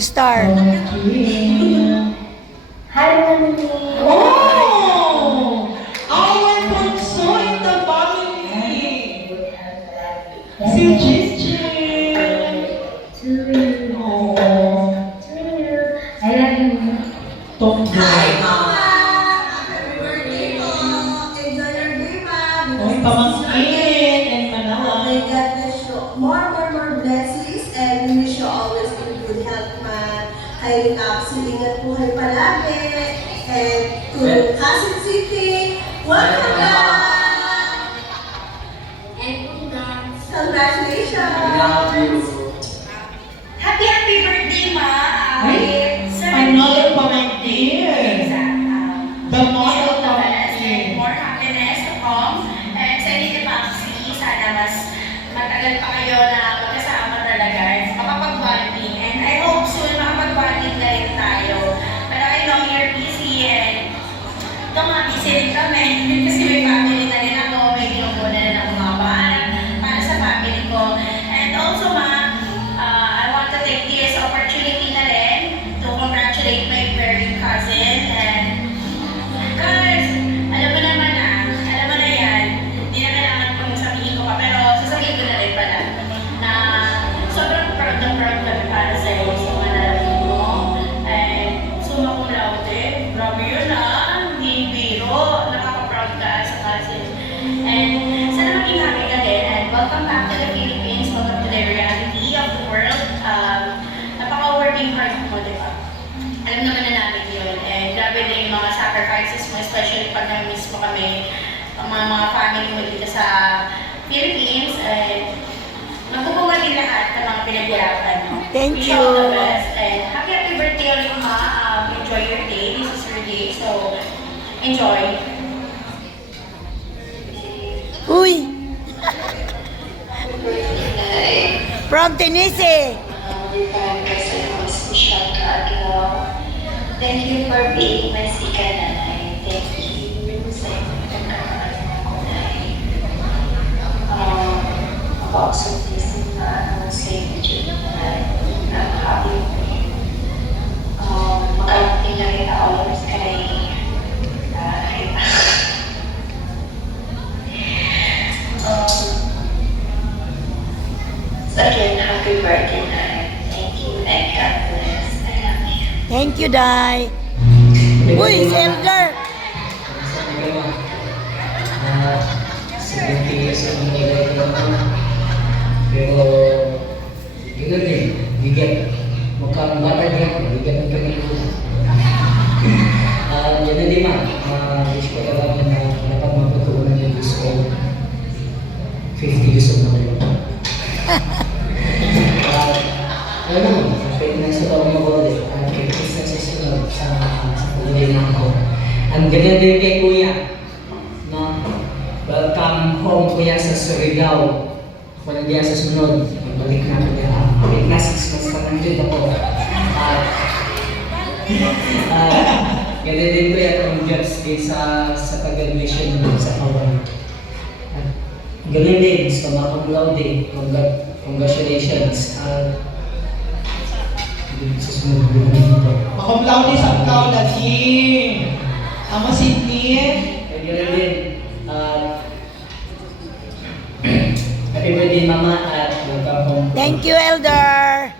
Star. Hi, Mami. Oh! Our bunso in the family! Si Jinjin! To you. Oh! To you. I love you. Tomboy! Happy birthday po! Enjoy your day, ma'am! Uy, pamangkin and Manala. May God bless you. More blessings and we wish you always in good health, ma'am. Kayo ingat po kayo palagi. And to Quezon City, welcome back! And congrats. Congratulations! Happy birthday, Ma! Ay, another pamangkin! The model the best and pamangkin! more happiness to come. And sa inyo ni Maxi, sana mas matagal pa kayo na magkasama talaga and makapag-bonding. And I hope soon makapag-bonding na rin tayo. Pero I know you're busy and ito nga busy rin kami. Kasi may family na rin ako, may ginagawa na rin ako mga paalam para sa family ko. And also, Ma, I want to take this opportunity na rin to congratulate my very cousin. And guys, alam mo naman alam mo na yan, hindi na kailangan kung sabihin ko pa, pero sasabihin ko na rin pala na sobrang proud na proud kami para sa iyo sa mga nalaman mo. And summa cum laude, grabe yun hindi biro, nakaka-proud ka sa cousin. And sana maging happy ka din and welcome back to the Philippines, welcome to the reality of the world. Napaka-working hard mo, di ba? Alam naman na namin yun. And grabe din yung mga sacrifices mo, especially pag na-miss mo kami, ang mga family mo dito sa Philippines. And magpupuma din lahat ng mga pinaghirapan mo. Thank Wish you. all the best. And happy birthday ulit, Ma. Enjoy your day. This is your day. So, enjoy. Uy! From Tennessee. Thank you for being my second nanay. Thank you sa pagkakaroon ko nanay. Ako also pleased na sa inyo na happy makarating na rin always kay so again, happy birthday nanay. Thank you and God bless. I love you. Thank you, Day. Uy, si Elder. 70 years ang nilagay ko naman. Pero, yun lang din, bigat. Mukhang bata niya, bigat ng kami ko. Yan na din man, wish ko talaga na dapat mapatutunan yung Diyos ko. 50 years old na kayo. Ano naman, pwede na sa tawag mo ko ulit. Kaya isa sa sunod sa pagulay na ako. Ang ganda din kay Kuya. No? Welcome home Kuya sa Surigao. Ako na diya sa sunod. Balik na ako diya. Balik na 6 months pa lang dito ako. Ganda din Kuya congrats din sa pag-admission mo sa Hawaii. Ganun din, sa mga kumulaw din. Congratulations. Susunod din dito. Makumlaw ni sa ikaw lagi. Ama Sydney. Ganun din. Happy birthday Mama at welcome home. Thank you, Elder.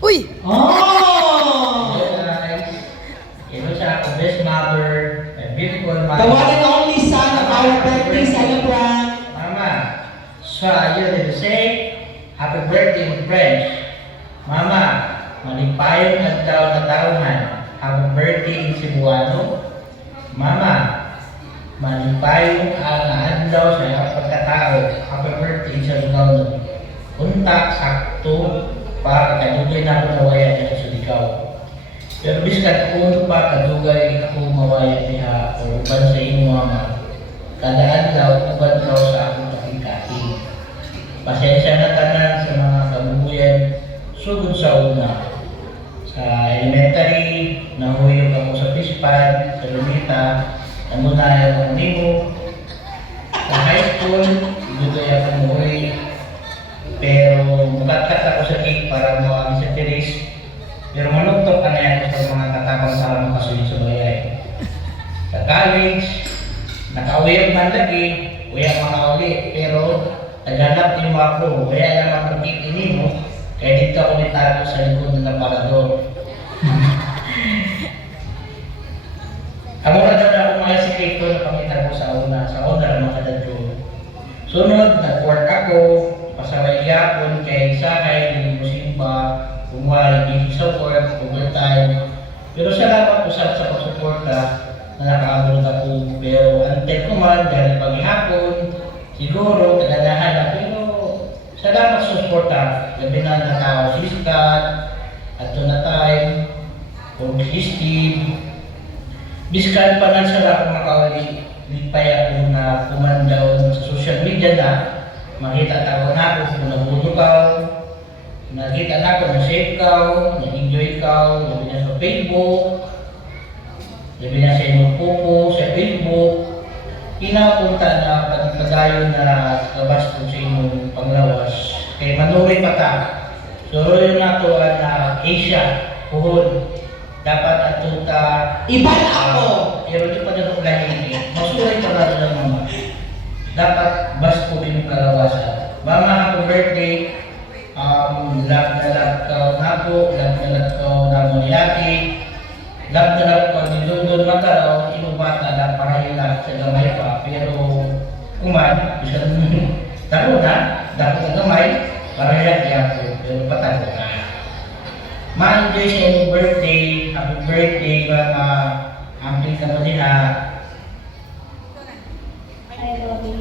Uy! Oh! Ito siya, the best mother, a beautiful The mother. one and only son of our birthday celebrant. Mama, so you did say, happy birthday in French. Mama, malipayong adlaw na taongan. Happy birthday in Cebuano. Mama, malipayong adlaw sa iyong pagkatao. Happy birthday sa Cebuano. Unta, sakto, para kadugay na ako nawayan sa Surigao. Pero biskat kung pa kadugay ako mawayan niya o uban sa inyo mga kada adlaw, uban daw sa akong kating-kating. Pasensya na tanan sa mga kabubuyan sugod sa una. Sa elementary, nahuyog ako sa Pispad, sa Lunita, namunayan ako nimo. Sa high school, dugay ako muwi. Pero mukat-kat ako sa cake para mawagi sa Teres. Nakawiyag man lagi, uyang mga uli, pero naghanap din mo ako, kaya naman magkikini mo, kaya dito ako nitago sa likod ng aparador. Ang una daw na akong mga sikreto na pangita ko sa una mga dadyo. Sunod, nag-work ako, pasaway yapon, kay Sakay, hindi mo simba, kumuha, hindi sa work, overtime. Pero salamat po sa pagsuporta na nakaabot ako. Pero antek ko man, dahil paghihapon, siguro, tagadahan na. Pero salamat sa suporta. Gabi na natao si Scott, at doon na time, o si Steve. Biskan pa na sila akong makawali. Lipay ako na kumandaw sa social media na makita ako na ako kung nabuto ka, nakita na ako na safe ka, na-enjoy ka, sabi na sa Facebook, sabi na sa inyong pupo, sa Facebook, pinapunta na pagpadayon na kabas ko sa inyong panglawas. Kaya manuray pa ka. So yun na ito na Asia, puhon. Dapat ato ta Iban ako! pero di pa na ito lahin eh. Masuray pa natin ng mama. Dapat bas po yung kalawasan. Mama, happy birthday. Love na love ka na po. Love na love ka na mo ni Ate. Love na love ka ni Lundon Mataraw. Inubata na para ilang sa gamay pa. Pero kuman, bisa taro na. Dapat sa gamay para ilang ko. Pero patago na. Ma-enjoy sa inyong birthday. Happy birthday, Mama. Amping ka mo din ha. I love you.